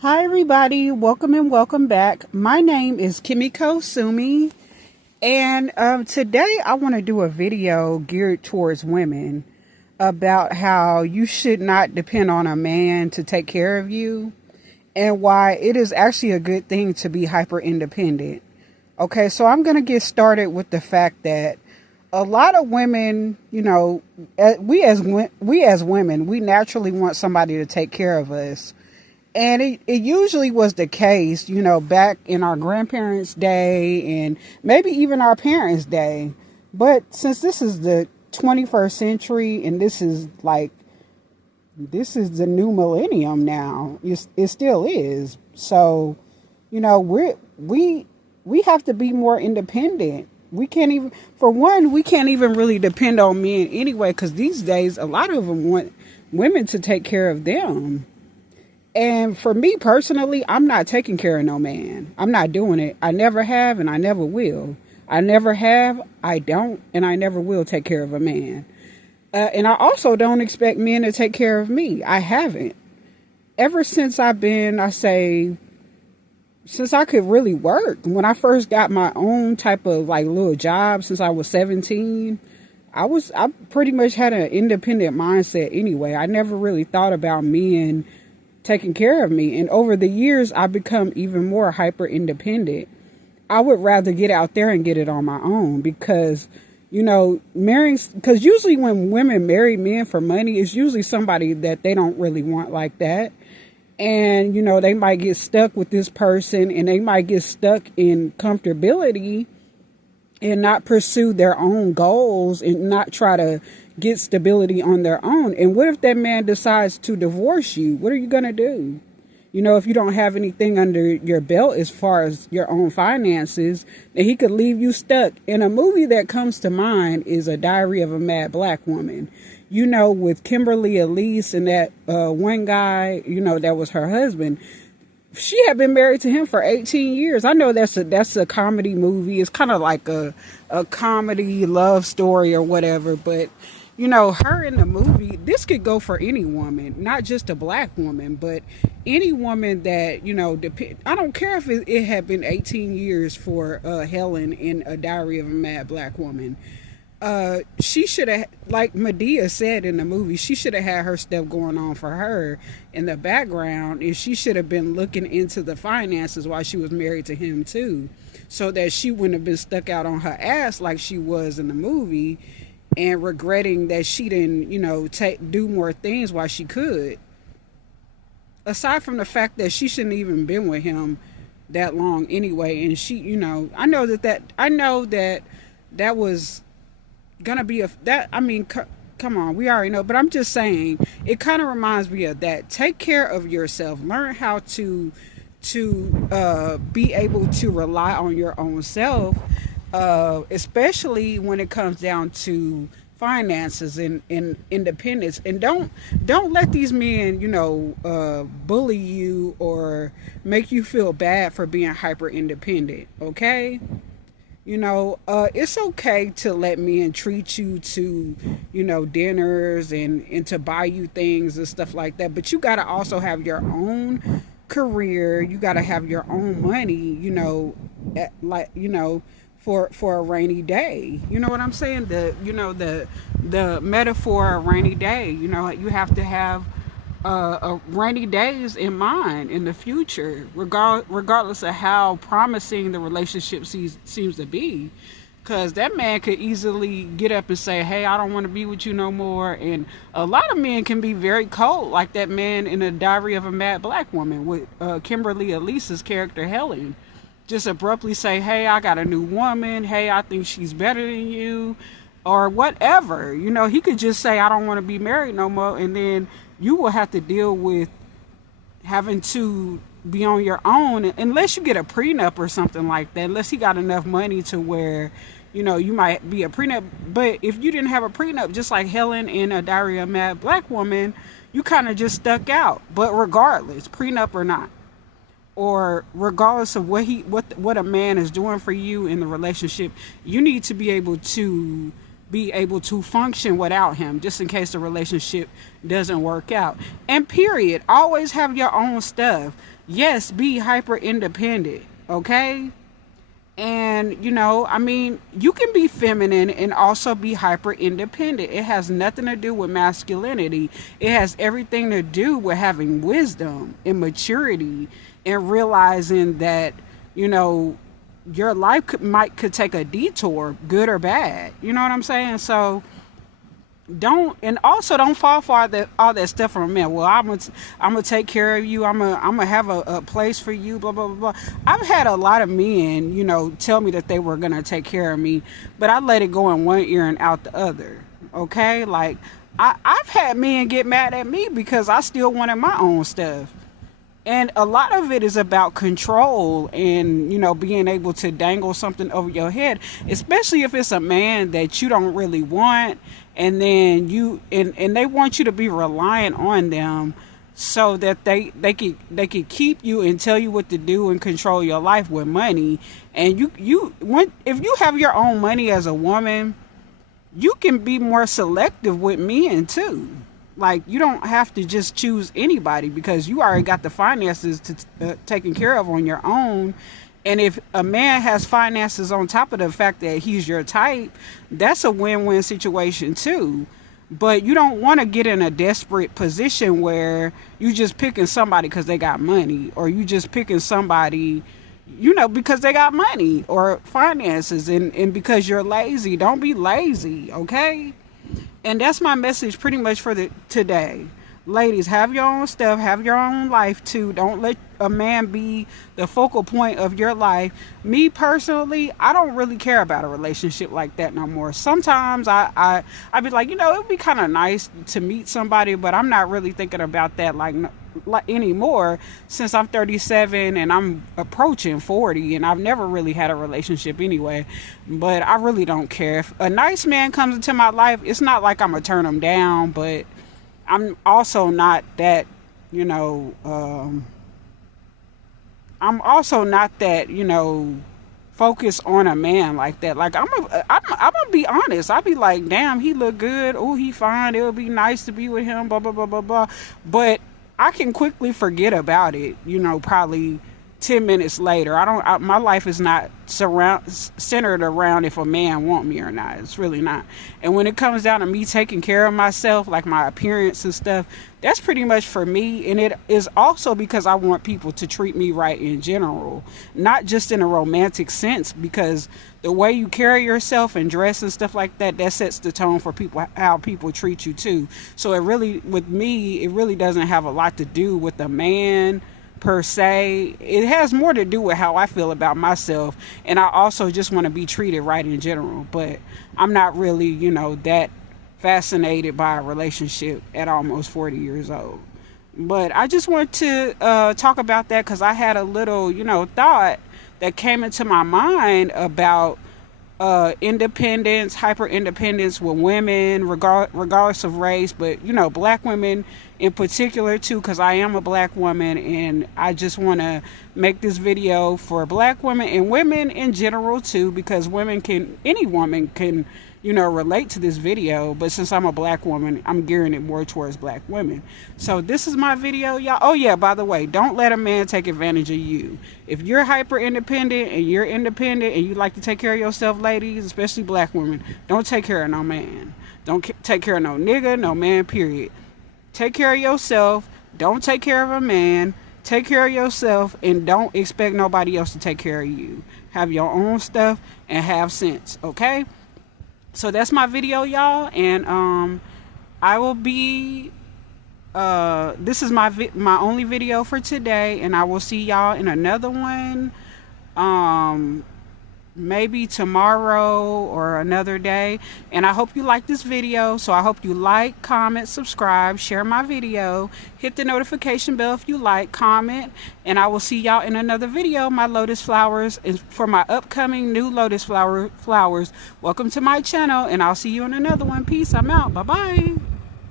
Hi, everybody. Welcome and welcome back. My name is Kimiko Sumi, and today I want to do a video geared towards women about how you should not depend on a man to take care of you and why it is actually a good thing to be hyper independent. Okay, so I'm going to get started with the fact that a lot of women, we as women, we naturally want somebody to take care of us. And it usually was the case, back in our grandparents' day and maybe even our parents' day. But since this is the 21st century and this is the new millennium now, it still is. So, we have to be more independent. We can't even really depend on men anyway, because these days, a lot of them want women to take care of them. And for me personally, I'm not taking care of no man. I'm not doing it. I never have and I never will. I never have, I don't, and I never will take care of a man. And I also don't expect men to take care of me. I haven't. Ever since since I could really work. When I first got my own type of little job since I was 17, I pretty much had an independent mindset anyway. I never really thought about men taking care of me. And over the years, I've become even more hyper independent. I would rather get out there and get it on my own because, because usually when women marry men for money, it's usually somebody that they don't really want like that. And, they might get stuck with this person and they might get stuck in comfortability and not pursue their own goals and not try to get stability on their own. And what if that man decides to divorce you? What are you going to do? If you don't have anything under your belt as far as your own finances, then he could leave you stuck. And a movie that comes to mind is A Diary of a Mad Black Woman. With Kimberly Elise and that one guy, that was her husband. She had been married to him for 18 years. I know that's a comedy movie. It's kind of like a comedy love story or whatever. But, her in the movie, this could go for any woman, not just a black woman, but any woman that, I don't care if it had been 18 years for Helen in A Diary of a Mad Black Woman. She should have, like Medea said in the movie, she should have had her stuff going on for her in the background, and she should have been looking into the finances while she was married to him too, so that she wouldn't have been stuck out on her ass like she was in the movie and regretting that she didn't, do more things while she could. Aside from the fact that she shouldn't even been with him that long anyway, and she, I know that was gonna be come on, we already know, but I'm just saying it kind of reminds me of that. Take care of yourself. Learn how to be able to rely on your own self, especially when it comes down to finances and independence. And don't let these men bully you or make you feel bad for being hyper independent. Okay, it's okay to let men treat you to, dinners and to buy you things and stuff like that. But you got to also have your own career. You got to have your own money, for a rainy day. You know what I'm saying? The metaphor of rainy day, you have to have rainy days in mind in the future, regardless of how promising the relationship seems to be. Because that man could easily get up and say, hey, I don't want to be with you no more. And a lot of men can be very cold, like that man in A Diary of a Mad Black Woman with Kimberly Elise's character, Helen. Just abruptly say, hey, I got a new woman. Hey, I think she's better than you. Or whatever. He could just say, I don't want to be married no more. And then you will have to deal with having to be on your own, unless you get a prenup or something like that, unless he got enough money to where, you might be a prenup. But if you didn't have a prenup, just like Helen in A Diary of a Mad Black Woman, you kind of just stuck out. But regardless, prenup or not, or regardless of what a man is doing for you in the relationship, you need to be able to function without him, just in case the relationship doesn't work out. And period. Always have your own stuff. yes, be hyper independent, okay? And, I mean, you can be feminine and also be hyper independent. It has nothing to do with masculinity. It has everything to do with having wisdom and maturity and realizing that, your life could take a detour, good or bad. You know what I'm saying? So don't fall for all that stuff from men. Well, I'm gonna take care of you. I'm gonna have a place for you. Blah blah blah blah. I've had a lot of men, tell me that they were gonna take care of me, but I let it go in one ear and out the other. Okay, like I've had men get mad at me because I still wanted my own stuff. And a lot of it is about control and, being able to dangle something over your head, especially if it's a man that you don't really want. And then and they want you to be reliant on them so that they could keep you and tell you what to do and control your life with money. And if you have your own money as a woman, you can be more selective with men too. Like, you don't have to just choose anybody because you already got the finances to taken care of on your own. And if a man has finances on top of the fact that he's your type, that's a win-win situation too. But you don't want to get in a desperate position where you just picking somebody because they got money, or you just picking somebody, because they got money or finances, and because you're lazy. Don't be lazy, okay? And that's my message pretty much for today. Ladies, have your own stuff, have your own life too. Don't let a man be the focal point of your life. Me personally, I don't really care about a relationship like that no more. Sometimes I be like, it would be kind of nice to meet somebody, but I'm not really thinking about that like anymore, since I'm 37 and I'm approaching 40, and I've never really had a relationship anyway. But I really don't care. If a nice man comes into my life, it's not like I'm gonna turn him down, but I'm also not that, I'm also not that, focus on a man like that. Like, I'm gonna be honest. I'll be like, damn, he look good. Oh, he fine. It would be nice to be with him. Blah blah blah blah blah. But I can quickly forget about it. Probably 10 minutes later. My life is not centered around if a man want me or not. It's really not. And when it comes down to me taking care of myself, like my appearance and stuff, that's pretty much for me. And it is also because I want people to treat me right in general, not just in a romantic sense, because the way you carry yourself and dress and stuff like that, that sets the tone for people, how people treat you too. So with me, it really doesn't have a lot to do with a man per se. It has more to do with how I feel about myself, and I also just want to be treated right in general. But I'm not really, that fascinated by a relationship at almost 40 years old. But I just want to talk about that because I had a little, thought that came into my mind about independence, hyper independence with women, regardless of race, but black women in particular too, because I am a black woman, and I just want to make this video for black women and women in general too, because any woman can relate to this video. But since I'm a black woman, I'm gearing it more towards black women. So this is my video, y'all. Oh yeah, by the way, don't let a man take advantage of you. If you're hyper independent and you're independent and you like to take care of yourself, ladies, especially black women, don't take care of no man. Don't take care of no nigga, no man, period. Take care of yourself. Don't take care of a man. Take care of yourself, and don't expect nobody else to take care of you. Have your own stuff and have sense, okay? So that's my video, y'all, and I will be this is my only video for today, and I will see y'all in another one, maybe tomorrow or another day. And I hope you like this video. So I hope you like, comment, subscribe, share my video, hit the notification bell if you like, comment, and I will see y'all in another video. My lotus flowers is for my upcoming new lotus flowers. Welcome to my channel, and I'll see you in another one. Peace. I'm out. Bye bye.